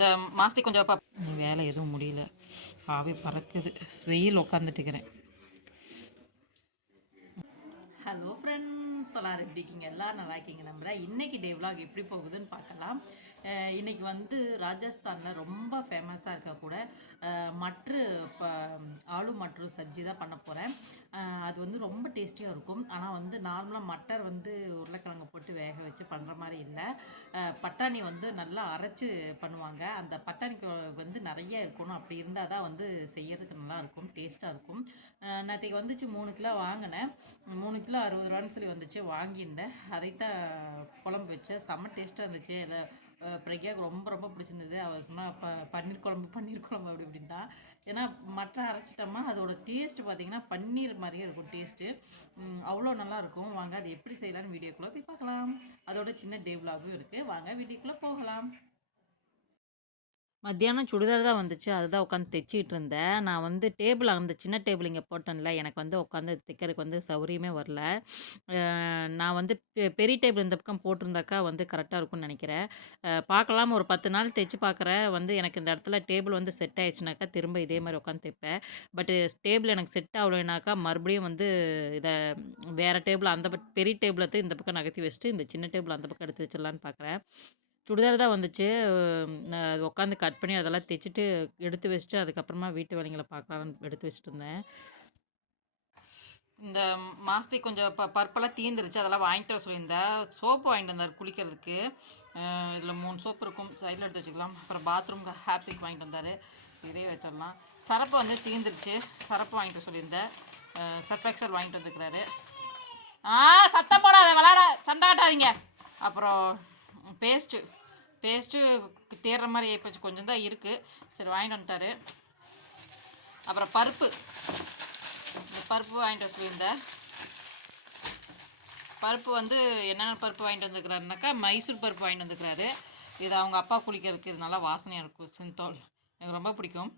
இந்த மாதத்துக்கு கொஞ்சம் வேலை எதுவும் முடியல. ஆவி பறக்குது. வெயில் உட்காந்துட்டுக்கிறேன் ஃப்ரெண்ட்ஸ் எல்லாரும் எப்படி இருக்கீங்க? எல்லோரும் நல்லா இருக்கீங்க நம்புகிறேன் இன்றைக்கி டே விலாக் எப்படி போகுதுன்னு பார்க்கலாம். இன்றைக்கி வந்து ராஜஸ்தானில் ரொம்ப ஃபேமஸாக இருக்கக்கூட மற்ற இப்போ ஆலு மட்ரு சப்ஜி தான் பண்ண போகிறேன் அது வந்து ரொம்ப டேஸ்டியாக இருக்கும். ஆனால் வந்து நார்மலாக மட்டர் வந்து உருளைக்கிழங்கு போட்டு வேக வச்சு பண்ணுற மாதிரி இல்லை. பட்டாணி வந்து நல்லா அரைச்சு பண்ணுவாங்க. அந்த பட்டாணிக்கு வந்து நிறைய இருக்கணும். அப்படி இருந்தால் தான் வந்து செய்யறதுக்கு நல்லாயிருக்கும் டேஸ்ட்டாக இருக்கும். நேற்றுக்கு வந்துச்சு மூணு கிலோ வாங்கினேன். மூணு கிலோ அறுபது ரூபான்னு சொல்லி வந்துச்சு. வாங்கியிருந்தேன். அதைத்தான் குழம்பு வச்சேன். செம்ம டேஸ்ட்டாக இருந்துச்சு. இல்லை பிரக்யாவுக்கு ரொம்ப ரொம்ப பிடிச்சிருந்தது. அவள் சும்மா ப பன்னீர் குழம்பு பன்னீர் குழம்பு அப்படி இப்படின்னா ஏன்னா மட்டை அரைச்சிட்டோம்னா அதோட டேஸ்ட்டு பார்த்தீங்கன்னா பன்னீர் மாதிரியே இருக்கும் டேஸ்ட்டு அவ்வளோ நல்லாயிருக்கும் வாங்க அது எப்படி செய்யலாம்னு வீடியோக்குள்ளே போய் பார்க்கலாம். அதோட சின்ன டேவ்லாகும் இருக்குது வாங்க வீடியோக்குள்ளே போகலாம். மத்தியானம் சுடிதார் தான் வந்துச்சு. அதுதான் உட்காந்து தைச்சிட்டு இருந்தேன். நான் வந்து டேபிள் அந்த சின்ன டேபிள் இங்கே போட்டேன்ல எனக்கு வந்து உட்காந்து தைக்கிறதுக்கு வந்து சௌரியமே வரல. நான் வந்து பெரிய டேபிள் இந்த பக்கம் போட்டிருந்தாக்கா வந்து கரெக்டாக இருக்கும்னு நினைக்கிறேன். பார்க்கலாம் ஒரு பத்து நாள் தைச்சு பார்க்குறேன். வந்து எனக்கு இந்த இடத்துல டேபிள் வந்து செட் ஆயிடுச்சுனாக்கா திரும்ப இதே மாதிரி உட்காந்து தைப்பேன். பட்டு டேபிள் எனக்கு செட் ஆகலைனாக்கா மறுபடியும் வந்து இதை வேறு டேபிள் அந்த பெரிய டேபிளை இந்த பக்கம் நகர்த்தி வச்சுட்டு இந்த சின்ன டேபிள் அந்த பக்கம் எடுத்து வச்சிடலான்னு பார்க்குறேன். சுடிதார் தான் வந்துச்சு. நான் அது உட்காந்து கட் பண்ணி அதெல்லாம் தைச்சிட்டு எடுத்து வச்சுட்டு அதுக்கப்புறமா வீட்டு வேலைங்களை பார்க்கலான்னு எடுத்து வச்சுட்டு இருந்தேன். இந்த மாதத்துக்கு கொஞ்சம் ப பருப்பெல்லாம் தீந்துருச்சு. அதெல்லாம் வாங்கிட்டு வர சொல்லியிருந்தேன் சோப்பு வாங்கிட்டு வந்தார் குளிக்கிறதுக்கு. இதில் மூணு சோப்பு இருக்கும். சைடில் எடுத்து வச்சுக்கலாம். அப்புறம் பாத்ரூம்க்கு ஹாப்பிக்கு வாங்கிட்டு வந்தார். இதே வச்சிடலாம். சரப்பு வந்து தீந்துருச்சு. சரப்பு வாங்கிட்டு வர சொல்லியிருந்தேன். சர்ஃபெக்சல் வாங்கிட்டு வந்துருக்கிறாரு. ஆ சத்தம் போடாத. விளாட. சண்டை காட்டாதீங்க அப்புறம் பேஸ்ட்டு. பேஸ்ட்டு தேடுற மாதிரி ஏப்பச்சு கொஞ்சம் தான் இருக்குது சரி வாங்கிட்டு வந்துட்டாரு. அப்புறம் பருப்பு. இந்த பருப்பு வாங்கிட்டு வர சொல்லியிருந்தேன். பருப்பு வந்து என்னென்ன பருப்பு வாங்கிட்டு வந்துருக்கிறாருனாக்கா மைசூர் பருப்பு வாங்கிட்டு வந்துருக்கிறாரு. இது அவங்க அப்பா குளிக்கிறதுக்கு இது நல்லா வாசனையாக இருக்கும் சிந்தோல் எனக்கு ரொம்ப பிடிக்கும்.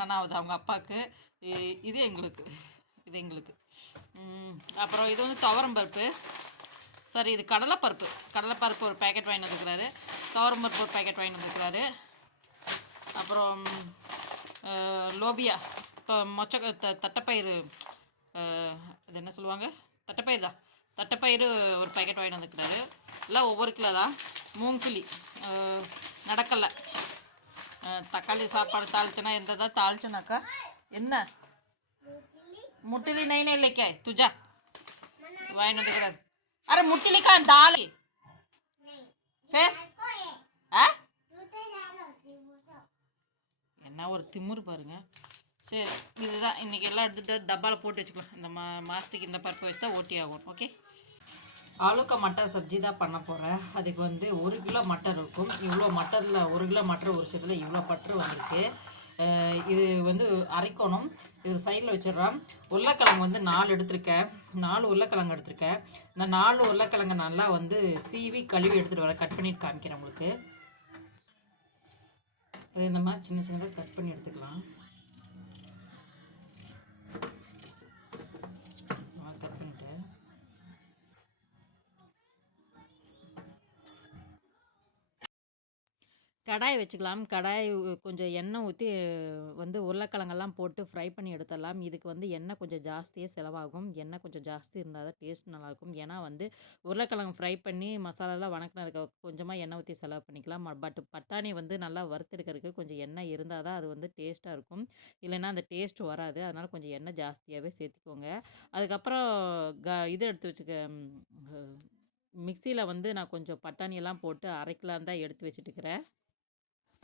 ஆனால் அது அவங்க அப்பாவுக்கு இது எங்களுக்கு இது எங்களுக்கு. அப்புறம் இது வந்து துவரம் பருப்பு. சாரி இது கடலைப்பருப்பு. கடலைப்பருப்பு ஒரு பேக்கெட் வாங்கிட்டு வந்துருக்கிறாரு. துவரம் பருப்பு ஒரு பேக்கெட் வாங்கிட்டு வந்துருக்கிறாரு. அப்புறம் லோபியா. மொச்ச த தட்டைப்பயிறு அது என்ன சொல்லுவாங்க? தட்டைப்பயிறு தான். தட்டைப்பயிறு ஒரு பேக்கெட் வாங்கிட்டு வந்துருக்கிறாரு. எல்லாம் ஒவ்வொரு கிலோ தான். மூங்கிலி அஹ், நடக்கலை தக்காளி சாப்பாடு தாளிச்சனா? எந்த தான் தாளிச்சனாக்கா? என்ன? முட்டிலி. நை நை லேக்கே துஜா. வாங்கிட்டு வந்துக்கிறாரு अरे मुट्ठी का दाल फिर ஆ என்ன ஒரு திமிரு பாருங்க சரி இதுதான் இன்னைக்கு எல்லாம் எடுத்துட்டு டப்பாவில் போட்டு வச்சுக்கலாம் இந்த மா மாதத்துக்கு இந்த பருப்பு வச்சு தான் ஓட்டி ஆகும் ஓகே ஆலுக்கா மட்டர் சப்ஜி தான் பண்ண போகிறேன் அதுக்கு வந்து ஒரு கிலோ மட்டர் இருக்கும் இவ்வளோ மட்டரில் ஒரு கிலோ மட்டர் உரிச்சதுல இவ்வளோ பட்டர் வந்திருக்கு அஹ் இது வந்து அரைக்கணும். இது சைடில் வச்சிடுறேன். உருளைக்கிழங்கு வந்து நாலு எடுத்திருக்கேன். நாலு உருளைக்கிழங்கு எடுத்திருக்கேன். இந்த நாலு உருளைக்கிழங்கு நல்லா வந்து சீவி கழுவி எடுத்துகிட்டு வரேன். கட் பண்ணிட்டு காமிக்கிறேன் உங்களுக்கு. இது இந்த மாதிரி சின்ன சின்னதாக கட் பண்ணி எடுத்துக்கலாம். கடாய் வச்சுக்கலாம். கடாய் கொஞ்சம் எண்ணெய் ஊற்றி வந்து உருளைக்கிழங்கெல்லாம் போட்டு ஃப்ரை பண்ணி எடுத்துடலாம். இதுக்கு வந்து எண்ணெய் கொஞ்சம் ஜாஸ்தியே செலவாகும். எண்ணெய் கொஞ்சம் ஜாஸ்தி இருந்தால் தான் டேஸ்ட் நல்லாயிருக்கும். ஏன்னா வந்து உருளைக்கிழங்கு ஃப்ரை பண்ணி மசாலாலாம் வணக்கினதுக்கு கொஞ்சமாக எண்ணெய் ஊற்றி செலவு பண்ணிக்கலாம். பட் பட்டாணி வந்து நல்லா வறுத்தெடுக்கிறதுக்கு கொஞ்சம் எண்ணெய் இருந்தால் தான் அது வந்து டேஸ்ட்டாக இருக்கும். இல்லைன்னா அந்த டேஸ்ட் வராது. அதனால் கொஞ்சம் எண்ணெய் ஜாஸ்தியாகவே சேர்த்துக்கோங்க. அதுக்கப்புறம் க இது எடுத்து வச்சுக்க மிக்சியில் வந்து நான் கொஞ்சம் பட்டாணியெல்லாம் போட்டு அரைக்கலான் தான் எடுத்து வச்சுட்டுக்கிறேன்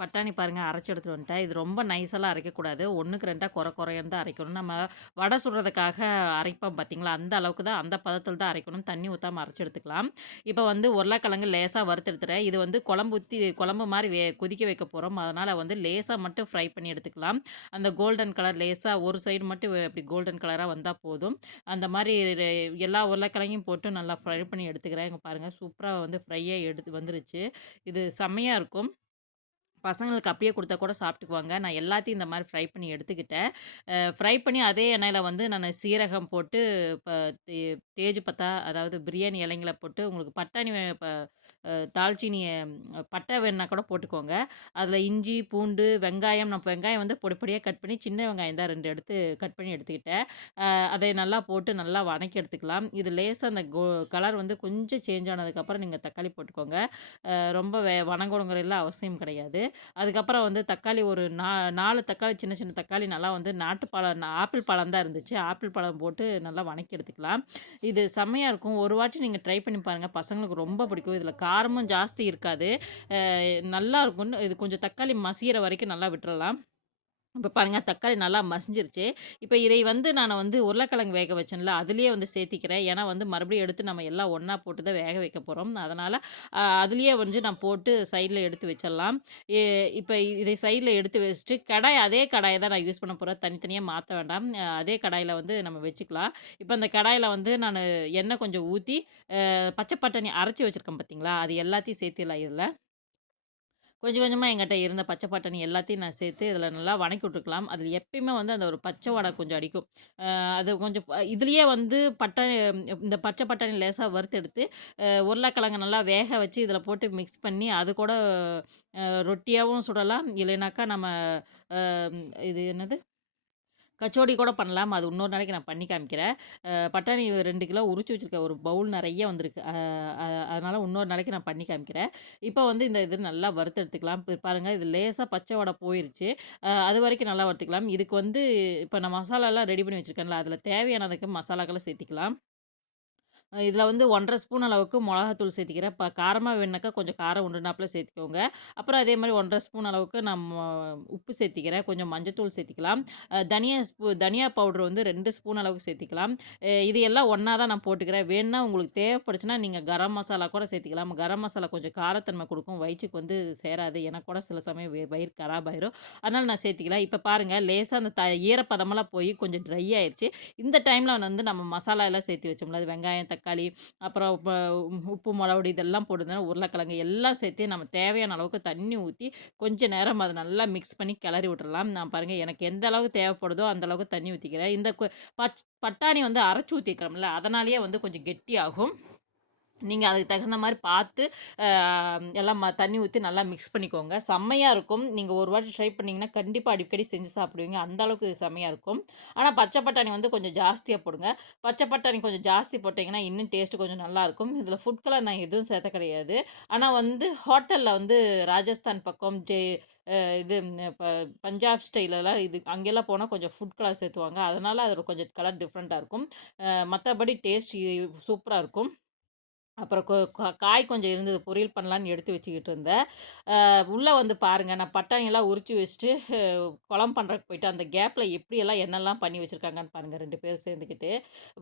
பட்டாணி பாருங்கள் அரைச்சி எடுத்துட்டு வந்துட்டேன். இது ரொம்ப நைஸெல்லாம் அரைக்கக்கூடாது. ஒன்றுக்கு ரெண்டாக குறை குறையன்னு தான் அரைக்கணும். நம்ம வடை சுடுறதுக்காக அரைப்போம் பார்த்தீங்களா அந்த அளவுக்கு தான் அந்த பதத்தில் தான் அரைக்கணும். தண்ணி ஊற்றாமல் அரைச்சி எடுத்துக்கலாம். இப்போ வந்து உருளைக்கிழங்கு லேசாக வறுத்தெடுத்துறேன் இது வந்து குழம்பு ஊற்றி குழம்பு மாதிரி வே கொதிக்க வைக்க போகிறோம் அதனால் வந்து லேசாக மட்டும் ஃப்ரை பண்ணி எடுத்துக்கலாம். அந்த கோல்டன் கலர் லேசாக ஒரு சைடு மட்டும் இப்படி கோல்டன் கலராக வந்தால் போதும். அந்த மாதிரி எல்லா உருளைக்கிழங்கையும் போட்டு நல்லா ஃப்ரை பண்ணி எடுத்துக்கிறேன். இங்கே பாருங்கள் சூப்பராக வந்து ஃப்ரையாக எடுத்து வந்துருச்சு. இது செம்மையாக இருக்கும். பசங்களுக்கு அப்படியே கொடுத்தா கூட சாப்பிட்டுக்குவாங்க. நான் எல்லாத்தையும் இந்த மாதிரி ஃப்ரை பண்ணி எடுத்துக்கிட்டேன். ஃப்ரை பண்ணி அதே எண்ணெயில் வந்து நான் சீரகம் போட்டு இப்போ தே தேஜ் பத்தா அதாவது பிரியாணி இலைங்கள போட்டு உங்களுக்கு பட்டாணி ப தால்ச்சினியை பட்டை வேணுனா கூட போட்டுக்கோங்க. அதில் இஞ்சி பூண்டு வெங்காயம் நான் வெங்காயம் வந்து பொடி பொடியாக கட் பண்ணி சின்ன வெங்காயம் தான் ரெண்டு எடுத்து கட் பண்ணி எடுத்துக்கிட்டேன். அதை நல்லா போட்டு நல்லா வணக்கி எடுத்துக்கலாம். இது லேசாக அந்த கோ கலர் வந்து கொஞ்சம் சேஞ்ச் ஆனதுக்கப்புறம் நீங்கள் தக்காளி போட்டுக்கோங்க. ரொம்ப வே வணங்கணுங்கிறதுல அவசியம் கிடையாது. அதுக்கப்புறம் வந்து தக்காளி ஒரு நா நாலு தக்காளி சின்ன சின்ன தக்காளி நல்லா வந்து நாட்டு பழம் ஆப்பிள் பழம் தான் இருந்துச்சு. ஆப்பிள் பழம் போட்டு நல்லா வணக்கி எடுத்துக்கலாம். இது செம்மையாக இருக்கும். ஒரு வாட்டி நீங்கள் ட்ரை பண்ணி பாருங்கள் பசங்களுக்கு ரொம்ப பிடிக்கும். இதில் கா காரமும் ஜாஸ்தி இருக்காது. நல்லா இருக்கும் இது கொஞ்சம் தக்காளி மசிகிற வரைக்கும் நல்லா விட்டுறலாம். இப்போ பாருங்கள் தக்காளி நல்லா மசிஞ்சிருச்சு. இப்போ இதை வந்து நான் வந்து உருளைக்கிழங்கு வேக வச்சேன்ல அதுலேயே வந்து சேர்த்திக்கிறேன். ஏன்னா வந்து மறுபடியும் எடுத்து நம்ம எல்லாம் ஒன்றா போட்டு தான் வேக வைக்க போகிறோம் அதனால் அதுலேயே வந்து நான் போட்டு சைடில் எடுத்து வச்சிடலாம். இப்போ இதை சைடில் எடுத்து வச்சுட்டு கடாய் அதே கடாயை தான் நான் யூஸ் பண்ண போகிறேன் தனித்தனியாக மாற்ற வேண்டாம். அதே கடாயில் வந்து நம்ம வச்சுக்கலாம். இப்போ அந்த கடாயில் வந்து நான் எண்ணெய் கொஞ்சம் ஊற்றி பச்சை பட்டாணி அரைச்சி வச்சுருக்கேன் பார்த்தீங்களா அது எல்லாத்தையும் சேர்த்திடலாம் இதில். கொஞ்சம் கொஞ்சமாக எங்கிட்ட இருந்த பச்சை பட்டாணி எல்லாத்தையும் நான் சேர்த்து இதில் நல்லா வணக்கி விட்டுருக்கலாம் அதில் எப்பயுமே வந்து அந்த ஒரு பச்சை வடை கொஞ்சம் அடிக்கும். அது கொஞ்சம் இதுலேயே வந்து பட்டாணி இந்த பச்சை பட்டாணி லேசாக வறுத்து எடுத்து உருளைக்கிழங்கு நல்லா வேக வச்சு இதில் போட்டு மிக்ஸ் பண்ணி அது கூட ரொட்டியாகவும் சுடலாம். இல்லைனாக்கா நம்ம இது என்னது? கச்சோடி கூட பண்ணலாம். அது இன்னொரு நாளைக்கு நான் பண்ணி காமிக்கிறேன். பட்டாணி ரெண்டு கிலோ உரிச்சு வச்சுருக்க ஒரு பவுல் நிறைய வந்திருக்கு. அதனால் இன்னொரு நாளைக்கு நான் பண்ணி காமிக்கிறேன். இப்போ வந்து இந்த இது நல்லா வறுத்து எடுத்துக்கலாம். பாருங்கள் இது லேசாக பச்சை வடை போயிடுச்சு அது வரைக்கும் நல்லா வறுத்துக்கலாம். இதுக்கு வந்து இப்போ நான் மசாலாலாம் ரெடி பண்ணி வச்சுருக்கேன்ல அதில் தேவையானதுக்கு மசாலாக்களை சேர்த்திக்கலாம். இதில் வந்து ஒன்றரை ஸ்பூன் அளவுக்கு மிளகாத்தூள் சேர்த்திக்கிறேன் இப்போ காரமாக வேணுனாக்கா கொஞ்சம் காரம் உண்டுனாப்பில் சேர்த்திக்கோங்க அப்புறம் அதே மாதிரி ஒன்றரை ஸ்பூன் அளவுக்கு நம்ம உப்பு சேர்த்திக்கிறேன் கொஞ்சம் மஞ்சத்தூள் சேர்த்திக்கலாம் தனியா ஸ்பூ தனியா பவுடர் வந்து ரெண்டு ஸ்பூன் அளவுக்கு சேர்த்திக்கலாம் இது எல்லாம் ஒன்றா தான் நான் போட்டுக்கிறேன். வேணுன்னா உங்களுக்கு தேவைப்படுச்சுன்னா நீங்கள் கரம் மசாலா கூட சேர்த்திக்கலாம் கரம் மசாலா கொஞ்சம் காரத்தன்மை கொடுக்கும். வயிற்றுக்கு வந்து சேராது. எனக்கு கூட சில சமயம் வயிறு கராபாயிரும். அதனால் நான் சேர்த்திக்கலாம் இப்போ பாருங்கள் லேசாக அந்த த ஈரப்பதமெல்லாம் போய் கொஞ்சம் ட்ரை ஆயிடுச்சு இந்த டைமில் வந்து நம்ம மசாலா எல்லாம் சேர்த்து வச்சோம்ல அது வெங்காயம் தக்காளி அப்புறம் உப்பு மிளகுடி இதெல்லாம் போடுதுன்னா உருளைக்கிழங்கு எல்லாம் சேர்த்து நம்ம தேவையான அளவுக்கு தண்ணி ஊற்றி கொஞ்சம் நேரம் அதை நல்லா மிக்ஸ் பண்ணி கிளறி விட்டுறலாம். நான் பாருங்கள் எனக்கு எந்த அளவுக்கு தேவைப்படுதோ அந்த அளவுக்கு தண்ணி ஊற்றிக்கிறேன் இந்த பச் பட்டாணி வந்து அரைச்சி ஊற்றிக்கிறோம்ல அதனாலேயே வந்து கொஞ்சம் கெட்டியாகும். நீங்கள் அதுக்கு தகுந்த மாதிரி பார்த்து எல்லாம் ம தண்ணி ஊற்றி நல்லா மிக்ஸ் பண்ணிக்கோங்க. செம்மையாக இருக்கும். நீங்கள் ஒரு வாட்டி ட்ரை பண்ணிங்கன்னா கண்டிப்பாக அடிக்கடி செஞ்சு சாப்பிடுவீங்க. அந்த அளவுக்கு செம்மையாக இருக்கும். ஆனால் பச்சை பட்டாணி வந்து கொஞ்சம் ஜாஸ்தியாக போடுங்க. பச்சை பட்டாணி கொஞ்சம் ஜாஸ்தி போட்டிங்கன்னா இன்னும் டேஸ்ட்டு கொஞ்சம் நல்லாயிருக்கும் இதில் ஃபுட் கலர் நான் எதுவும் சேர்த்த கிடையாது. ஆனால் வந்து ஹோட்டலில் வந்து ராஜஸ்தான் பக்கம் ஜெ இது இப்போ பஞ்சாப் ஸ்டைலெல்லாம் இது அங்கெல்லாம் போனால் கொஞ்சம் ஃபுட் கலர் சேர்த்துவாங்க. அதனால் அதில் கொஞ்சம் கலர் டிஃப்ரெண்ட்டாக இருக்கும். மற்றபடி டேஸ்ட் சூப்பராக இருக்கும். அப்புறம் காய் கொஞ்சம் இருந்தது பொரியல் பண்ணலான்னு எடுத்து வச்சுக்கிட்டு இருந்தேன். உள்ளே வந்து பாருங்கள் நான் பட்டாணியெல்லாம் உரித்து வச்சுட்டு குழம்பு பண்ணுறக்கு போயிட்டு அந்த கேப்பில் எப்படியெல்லாம் என்னெல்லாம் பண்ணி வச்சுருக்காங்கன்னு பாருங்கள் ரெண்டு பேர் சேர்ந்துக்கிட்டு.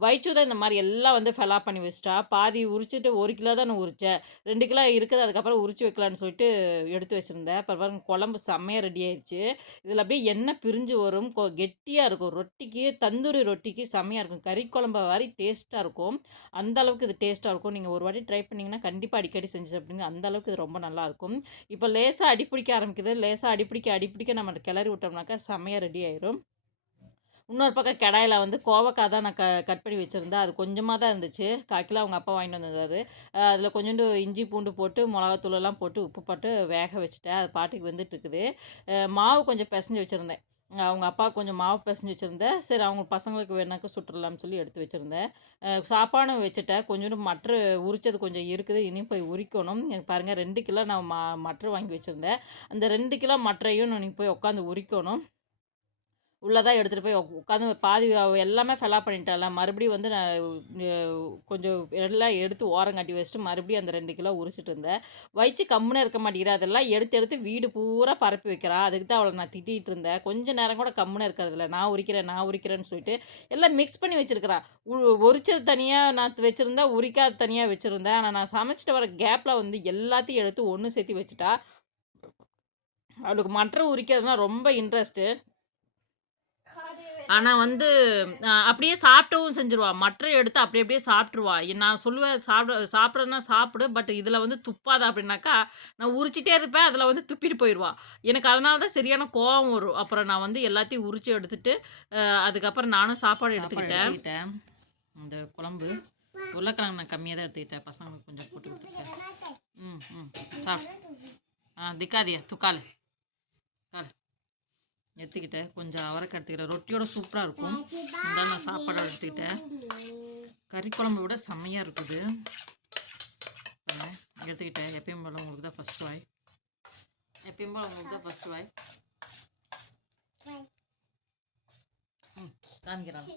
வைச்சு தான் இந்த மாதிரி எல்லாம் வந்து ஃபெலா பண்ணி வச்சுட்டா பாதி உரிச்சிட்டு ஒரு கிலோ தான் நான் உரித்தேன் ரெண்டு கிலோ இருக்குது அதுக்கப்புறம் உரிச்சு வைக்கலான்னு சொல்லிட்டு எடுத்து வச்சுருந்தேன். அப்புறம் பாருங்க குழம்பு செம்மையாக ரெடி ஆயிடுச்சு இதில் அப்படியே எண்ணெய் பிரிஞ்சு வரும் கெட்டியாக இருக்கும். ரொட்டிக்கு தந்தூரி ரொட்டிக்கு செம்மையாக இருக்கும். கறி குழம்பு மாதிரி டேஸ்ட்டாக இருக்கும். அந்தளவுக்கு இது டேஸ்ட்டாக இருக்கும். நீங்கள் ஒரு ஒரு வாட்டி ட்ரை பண்ணிங்கன்னா கண்டிப்பாக அடிக்கடி செஞ்சு சாப்பிடுங்க. அந்த அளவுக்கு இது ரொம்ப நல்லாயிருக்கும் இப்போ லேசாக அடிப்பிடிக்க ஆரம்பிக்குது. லேசாக அடிப்பிடிக்க அடிப்பிடிக்க நம்ம கிளறி விட்டோம்னாக்கா செம்மையாக ரெடி ஆயிரும். இன்னொரு பக்கம் கடாயில் வந்து கோவக்காய் தான் நான் க கட் பண்ணி வச்சுருந்தேன். அது கொஞ்சமாக தான் இருந்துச்சு. காக்கில் அவங்க அப்பா வாங்கிட்டு வந்தது அதில் கொஞ்சோண்டு இஞ்சி பூண்டு போட்டு மிளகாத்தூளெல்லாம் போட்டு உப்பு போட்டு வேக வச்சுட்டேன். அது பாட்டுக்கு வந்துட்டு இருக்குது. மாவு கொஞ்சம் பிசைஞ்சு வச்சுருந்தேன். அவங்க அப்பா கொஞ்சம் மாவு பிசைஞ்சு வச்சுருந்தேன். சரி அவங்க பசங்களுக்கு வேணாக்க சுட்டுடலாம்னு சொல்லி எடுத்து வச்சுருந்தேன். சாப்பாடும் வச்சுட்டேன். கொஞ்சோண்டு மட்ரு உரித்தது கொஞ்சம் இருக்குது. இனியும் போய் உரிக்கணும். எனக்கு பாருங்கள் ரெண்டு கிலோ நான் மா மட்ரு வாங்கி வச்சுருந்தேன். அந்த ரெண்டு கிலோ மட்ரையும் நீங்கள் போய் உட்காந்து உரிக்கணும். உள்ளே தான் எடுத்துகிட்டு போய் உட்காந்து பாதி எல்லாமே ஃபெலா பண்ணிட்டால. மறுபடியும் வந்து நான் கொஞ்சம் எல்லாம் எடுத்து ஓரம் கட்டி வச்சுட்டு மறுபடியும் அந்த ரெண்டு கிலோ உரிச்சிட்டு இருந்தேன். வயிற்று கம்முன்னு இருக்க மாட்டேங்கிறா அதெல்லாம் எடுத்து எடுத்து வீடு பூரா பரப்பி வைக்கிறா. அதுக்கு தான் அவளை நான் திட்டிகிட்டு இருந்தேன். கொஞ்சம் நேரம் கூட கம்முன்னு இருக்கிறதில்ல நான் உரிக்கிறேன் நான் உரிக்கிறேன்னு சொல்லிட்டு எல்லாம் மிக்ஸ் பண்ணி வச்சுருக்கிறா. உரிச்சது தனியாக நான் வச்சுருந்தேன் உரிக்காத தனியாக வச்சுருந்தேன். ஆனால் நான் சமைச்சிட்டு வர கேப்பில் வந்து எல்லாத்தையும் எடுத்து ஒன்று சேர்த்து வச்சுட்டா. அவளுக்கு மற்ற உரிக்கிறதுனா ரொம்ப இன்ட்ரெஸ்ட்டு ஆனால் வந்து அப்படியே சாப்பிட்டவும் செஞ்சுருவா. மற்ற எடுத்து அப்படி அப்படியே சாப்பிட்ருவா. நான் சொல்லுவேன் சாப்பிட சாப்பிட்றதுனா சாப்பிடு. பட் இதில் வந்து துப்பாத அப்படின்னாக்கா, நான் உரிச்சிட்டே இருப்பேன். அதில் வந்து துப்பிட்டு போயிடுவா. எனக்கு அதனால தான் சரியான கோவம் வரும். அப்புறம் நான் வந்து எல்லாத்தையும் உரிச்சு எடுத்துட்டு, அதுக்கப்புறம் நானும் சாப்பாடு எடுத்துக்கிட்டேன். இந்த குழம்பு உருளைக்கிழங்கு நான் கம்மியாக தான் எடுத்துக்கிட்டேன். பசங்களுக்கு கொஞ்சம் போட்டு கொடுத்துருக்கேன். ம் ம் சாப்பிடு ஆ திக்காதியா துக்கால் கால் எடுத்துக்கிட்டேன் கொஞ்சம் அவரைக்காய் எடுத்துக்கிட்டேன் ரொட்டியோட சூப்பராக இருக்கும். இந்த நான் சாப்பாடோட எடுத்துக்கிட்டேன். கறி குழம்பு விட செம்மையாக இருக்குது. எடுத்துக்கிட்டேன். எப்பயும் போல் உங்களுக்கு தான் ஃபஸ்ட் வாய். எப்பயும் போல் உங்களுக்கு தான் ஃபஸ்ட் வாய். ம் காமிக்கிறாங்க.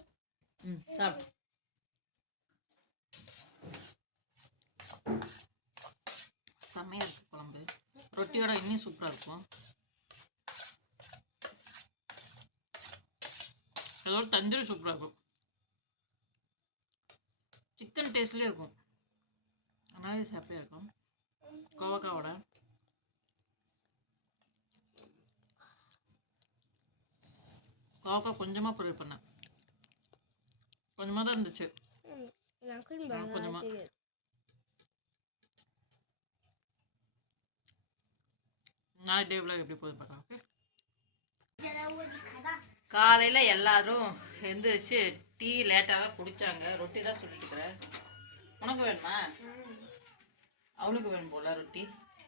ம் சாப்பிடு. செம்மையாக இருக்குது குழம்பு. ரொட்டியோட இன்னும் சூப்பராக இருக்கும். அதோட தந்தூரி சூப்பராக இருக்கும். சிக்கன் டேஸ்ட்லேயே இருக்கும். நல்லாவே சாப்பிட்டே இருக்கும். கோவக்காவோட. கோவக்காய் கொஞ்சமாக பொரியல் பண்ணேன். கொஞ்சமாக தான் இருந்துச்சு. நான் கொஞ்சமா. நாளை டே vlog எப்படி போகுது பார்க்கலாம் ஓகே? காலையில் எல்லாரும் எந்திரிச்சு டீ லேட்டாக தான் குடித்தாங்க ரொட்டி தான் சுட்டுட்டுக்கிறேன் உனக்கு வேணுமா? அவளுக்கு வேணும் போல ரொட்டி.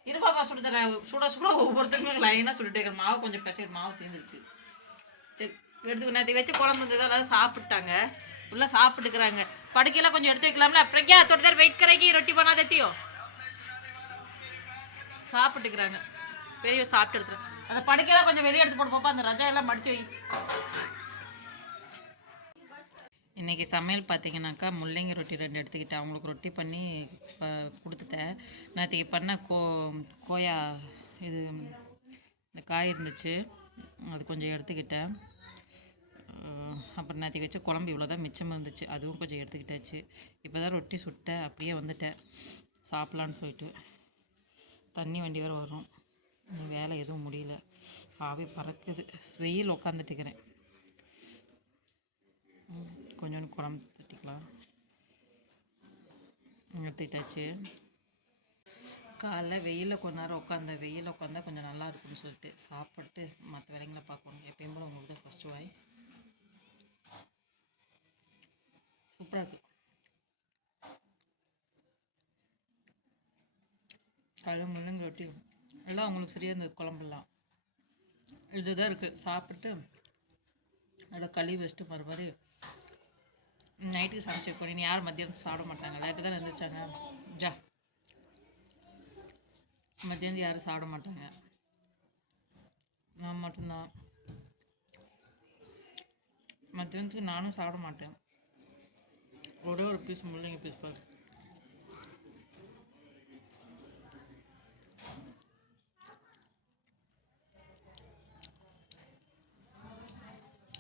இரு பாப்பா தரேன் சுட சுட ஒவ்வொருத்தருக்கும் லைனாக சுட்டுட்டு இருக்கிற மாவு கொஞ்சம் பெசைட் மாவு தீர்ந்துருச்சு சரி எடுத்துக்கணும் நேற்றுக்கு வச்சு குழம்பு இருந்தது எல்லாரும் சாப்பிட்டாங்க. உள்ளே சாப்பிட்டுக்கிறாங்க. படுக்கையெல்லாம் கொஞ்சம் எடுத்து வைக்கலாம்ல? பிரக்யா தொட்டு தான் வெயிட் கரைக்கி ரொட்டி பண்ணா தேத்தியோ சாப்பிட்டுக்கிறாங்க. பெரிய சாப்பிட்டு எடுத்துறேன் அந்த படுக்கையெல்லாம் கொஞ்சம் வெளியே எடுத்து போட்டு பாப்பா அந்த ரஜா எல்லாம் மடிச்சு வை. இன்றைக்கி சமையல் பார்த்தீங்கன்னாக்கா முள்ளங்கி ரொட்டி ரெண்டு எடுத்துக்கிட்டேன். அவங்களுக்கு ரொட்டி பண்ணி கொடுத்துட்டேன். நேற்றுக்கு பண்ண கோ கோயா இது இந்த காய் இருந்துச்சு. அது கொஞ்சம் எடுத்துக்கிட்டேன். அப்புறம் நேற்றுக்கு வச்சு குழம்பு இவ்வளோ தான் மிச்சம் இருந்துச்சு. அதுவும் கொஞ்சம் எடுத்துக்கிட்டாச்சு. இப்போ தான் ரொட்டி சுட்டேன் அப்படியே வந்துட்டேன். சாப்பிட்லான்னு சொல்லிட்டு. தண்ணி வண்டி வேறு வரும். வேலை எதுவும் முடியல. ஆவே பறக்குது. வெயில் உக்காந்துட்டுக்கிறேன் கொஞ்சோண்டு குழம்பு தட்டிக்கலாம். எடுத்துக்கிட்டாச்சு காலைல வெயிலில் கொஞ்ச நேரம் உட்காந்த வெயிலில் உட்காந்தா கொஞ்சம் நல்லா இருக்கும்னு சொல்லிட்டு சாப்பிட்டு மற்ற வேலைங்களை பார்க்கணும். எப்பயும் போல உங்களுக்கு தான் ஃபஸ்ட்டு வாய் சூப்பராக இருக்குது காலைல முள்ளுங்க ரொட்டி எல்லாம் அவங்களுக்கு சரியாக இருந்தது குழம்புலாம். இதுதான் இருக்குது சாப்பிட்டு நல்லா கழுவி வச்சுட்டு மறுபடி நைட்டுக்கு சமைச்சு போனேன் யாரும் மத்தியானம் சாப்பிட மாட்டாங்க. லேட்டு தான் இருந்துச்சாங்க ஜா. மத்தியானம் யாரும் சாப்பிட மாட்டாங்க. நான் மட்டும்தான். மத்தியானத்துக்கு நானும் சாப்பிட மாட்டேன். ஒரே ஒரு பீஸ் முள்ளங்கி பீஸ் பாருங்கள்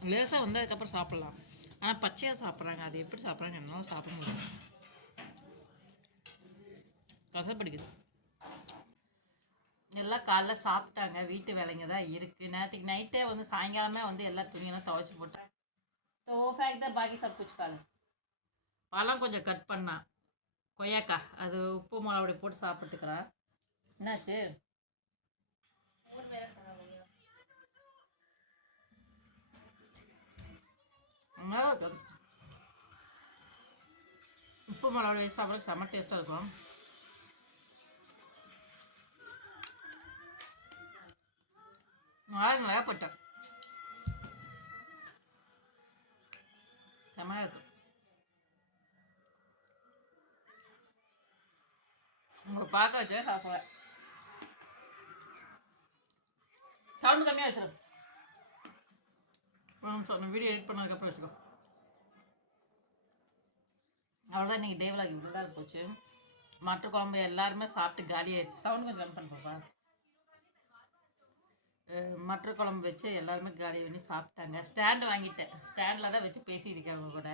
லேசாக வந்ததுக்கப்புறம் சாப்பிட்லாம் ஆனால் பச்சையாக சாப்பிட்றாங்க அது எப்படி சாப்பிட்றாங்க என்னாலும் சாப்பிட முடியும் கசப்படிக்குது எல்லாம் காலைல சாப்பிட்டாங்க வீட்டு வேலைங்க தான் இருக்குது நேற்றுக்கு நைட்டே வந்து சாயங்காலமே வந்து எல்லா துணியெல்லாம் துவைச்சி போட்டேன் तो वो फेंक दे बाकी सब कुछ काल பழம் கொஞ்சம் கட் பண்ணா கொய்யாக்கா அது உப்பு மிளகாடி போட்டு சாப்பிட்டுக்கிறா என்னாச்சு நல்லா இருக்கும். உப்பு மிளகா வச்சு சாப்பிட செம்ம டேஸ்ட்டாக இருக்கும். நல்லா நல்லா பட்டேன் செம்மையாக இருக்கும். உங்களை பார்க்க வச்சே சாப்பிட சவுண்ட் கம்மியாக வச்சிருக்கேன் ஒரு நிமிஷம் நான் வீடியோ எடிட் பண்ணதுக்கப்புறம் வச்சுக்கோ. அவ்வளோதான் இன்றைக்கி டேவலாக் இப்படி போச்சு. மற்ற குழம்பு எல்லாருமே சாப்பிட்டு காலியாகிடுச்சு சவுண்ட் கொஞ்சம் ரன் பண்ண பாப்பா குழம்பு வச்சு எல்லாருமே காலி பண்ணி சாப்பிட்டாங்க. ஸ்டாண்டு வாங்கிட்டேன். ஸ்டாண்டில் தான் வச்சு பேசியிருக்கேன் அவங்க கூட.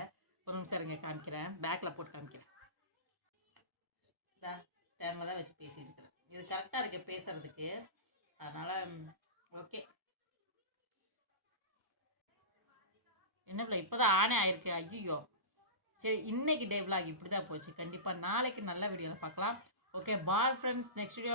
ஒரு நிமிஷம் இருங்க காமிக்கிறேன். பேக்கில் போட்டு காமிக்கிறேன். ஸ்டாண்டில் தான் வச்சு பேசிட்டு இருக்கிறேன் இது கரெக்டாக இருக்கு பேசுகிறதுக்கு அதனால் ஓகே என்ன பிள்ளை? இப்போ தான் ஆனே ஆயிருக்கு. ஐயோ சரி இன்னைக்கு டே vlog இப்படி தான் போச்சு. கண்டிப்பாக நாளைக்கு நல்ல வீடியோவில் பார்க்கலாம். Okay bye friends next video